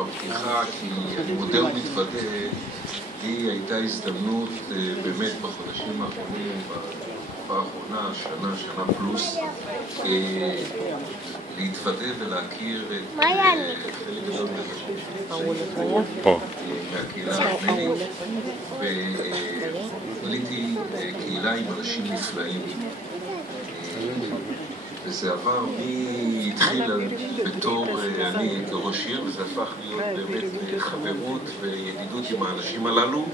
הפתיחה, כי אני מודה ומתוודה, היא הייתה הזדמנות באמת בחודשים האחרונים, בתקופה האחרונה, שנה פלוס, להתוודה ולהכיר את חלק גדול מהקהילה הארמנית, וגיליתי קהילה עם אנשים נפלאים. וזה עבר התחיל בתור אני כראש עיר, וזה הפך להיות באמת חברות וידידות עם האנשים הללו,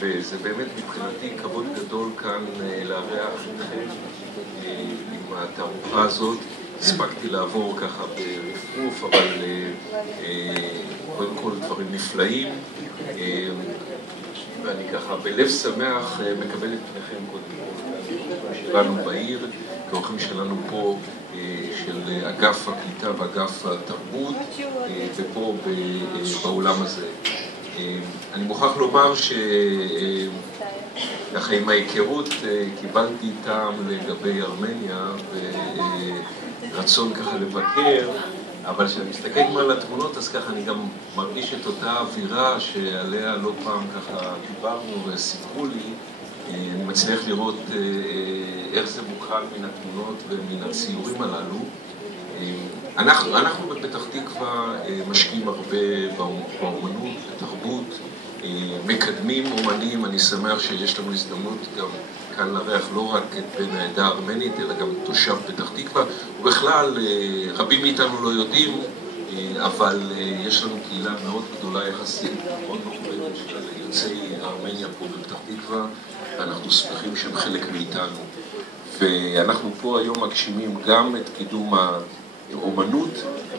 וזה באמת מבחינתי כבוד גדול כאן לארח אתכם עם התערוכה הזאת. הספקתי לעבור ככה ברפרוף, אבל קודם כל דברים נפלאים, ואני ככה בלב שמח מקבל את פניכם קודם כל שלנו בעיר, כאורחים שלנו פה של אגף הקליטה ואגף התרבות, ופה באולם הזה. אני מוכרח לומר ככה עם ההיכרות קיבלתי טעם לגבי ארמניה ורצון ככה לבקר, אבל כשאני מסתכל גם על התמונות אז ככה אני גם מרגיש את אותה אווירה שעליה לא פעם ככה דיברנו וסיפרו לי. אני מצליח לראות איך זה מוקרן מן התמונות ומן הציורים הללו. אנחנו בפתח תקווה משקיעים הרבה באומנות, בתרבות, מקדמים אומנים. אני שמח שיש לנו הזדמנות גם כאן לארח לא רק את בן העדה הארמנית, אלא גם תושב פתח תקווה. ובכלל, רבים מאיתנו לא יודעים, אבל יש לנו קהילה מאוד גדולה יחסית, מאוד מכובדת של יוצאי ארמניה פה בפתח תקווה, ואנחנו שמחים שהם חלק מאיתנו. ואנחנו פה היום מגשימים גם את קידום האומנות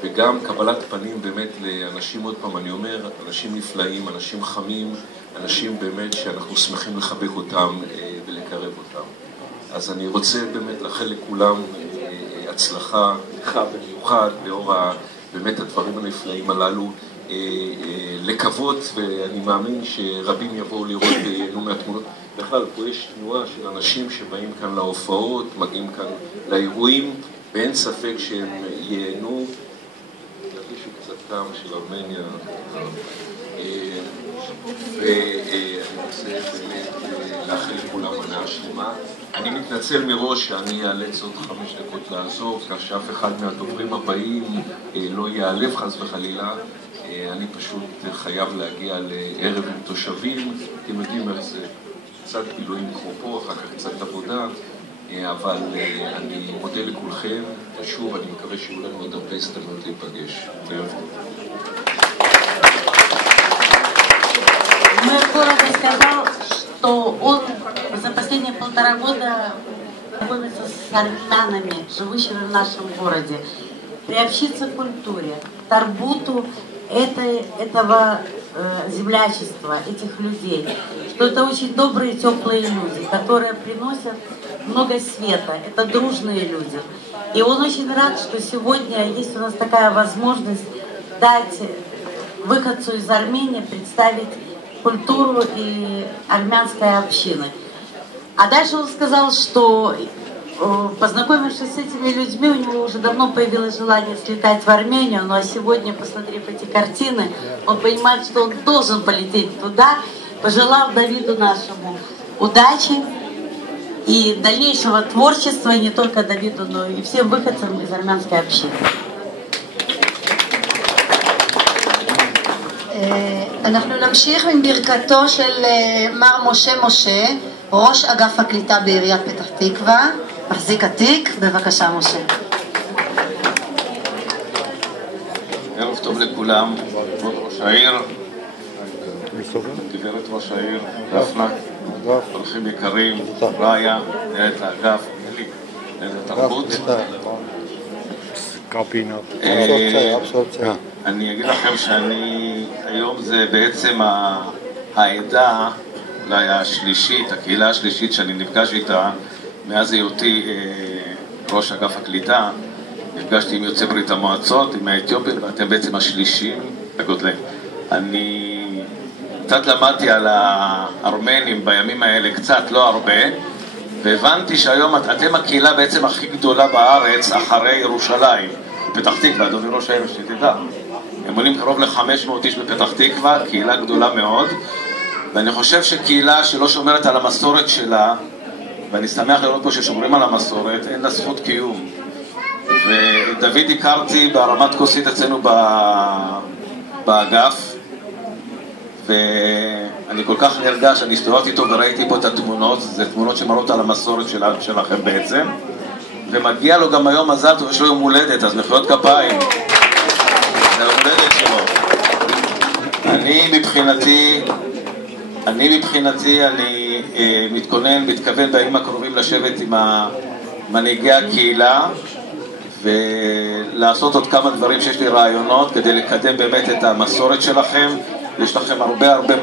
וגם קבלת פנים באמת לאנשים, עוד פעם אני אומר, אנשים נפלאים, אנשים חמים, אנשים באמת שאנחנו שמחים לחבק אותם ולקרב אותם. אז אני רוצה באמת לאחל לכולם הצלחה, לך במיוחד, לאור באמת הדברים הנפלאים הללו, לקוות, ואני מאמין שרבים יבואו לראות נו מהתמונות. בכלל, פה יש תנועה של אנשים שבאים כאן להופעות, מגיעים כאן לאירועים, ואין ספק שהם ייהנו, ירגישו קצת טעם של ארמניה. ואני רוצה באמת לאחל לכולם הנאה שלמה. אני מתנצל מראש שאני אאלץ עוד 5 דקות לעזוב, כך שאף אחד מהדוברים הבאים לא ייעלב חס וחלילה. אני פשוט חייב להגיע לערב עם תושבים, אתם יודעים איך זה, קצת בילויים כמו פה, אחר כך קצת עבודה, אבל אני מודה לכולכם, ושוב אני מקווה שיהיו לנו עוד הרבה הזדמנות להיפגש. Мэр города сказал, что он за последние 1,5 года знакомится с армянами, живущими в нашем городе, приобщиться к культуре, к тарбуту этого землячества, этих людей, что это очень добрые, теплые люди, которые приносят много света, это дружные люди. И он очень рад, что сегодня есть у нас такая возможность дать выходцу из Армении представить культуру и армянской общины. А дальше он сказал, что познакомившись с этими людьми, у него уже давно появилось желание слетать в Армению, ну а сегодня, посмотрев эти картины, он понимает, что он должен полететь туда, пожелав Давиду нашему удачи и дальнейшего творчества, и не только Давиду, но и всем выходцам из армянской общины. אנחנו נמשיך עם ברכתו של מר משה, ראש אגף הקליטה בעיריית פתח תקווה, מחזיק התיק. בבקשה משה. ערב טוב לכולם, כבוד ראש העיר, גברת ראש העיר, דפנה, אורחים יקרים, ראיה, מנהלת האגף, מנהלת התרבות. אני אגיד לכם היום זה בעצם העדה אולי השלישית, הקהילה השלישית שאני נפגש איתה מאז היותי ראש אגף הקליטה. נפגשתי עם יוצאי ברית המועצות, עם האתיופים, ואתם בעצם השלישים בגודלם. אני קצת למדתי על הארמנים בימים האלה, קצת, לא הרבה, והבנתי שהיום אתם הקהילה בעצם הכי גדולה בארץ אחרי ירושלים, פתח תקווה, אדוני ראש העיר שתדע. הם מונים קרוב ל-500 איש בפתח תקווה, קהילה גדולה מאוד, ואני חושב שקהילה שלא שומרת על המסורת שלה, ואני שמח לראות פה ששומרים על המסורת, אין לה זכות קיום. ודוד הכרתי בהרמת כוסית אצלנו באגף, ואני כל כך נרגש, אני הסתובבתי איתו וראיתי פה את התמונות, זה תמונות שמראות על המסורת שלכם בעצם, ומגיע לו גם היום מזל טוב, יש לו יום הולדת, אז מחיאות כפיים, זה יום הולדת שלו. אני מבחינתי, אני מתכוון בימים הקרובים לשבת עם מנהיגי הקהילה, ולעשות עוד כמה דברים שיש לי רעיונות כדי לקדם באמת את המסורת שלכם. יש לכם הרבה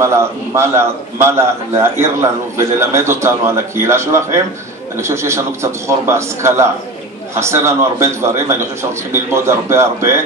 מה להעיר לנו וללמד אותנו על הקהילה שלכם. אני חושב שיש לנו קצת חור בהשכלה, חסר לנו הרבה דברים, ואני חושב שאנחנו צריכים ללמוד הרבה.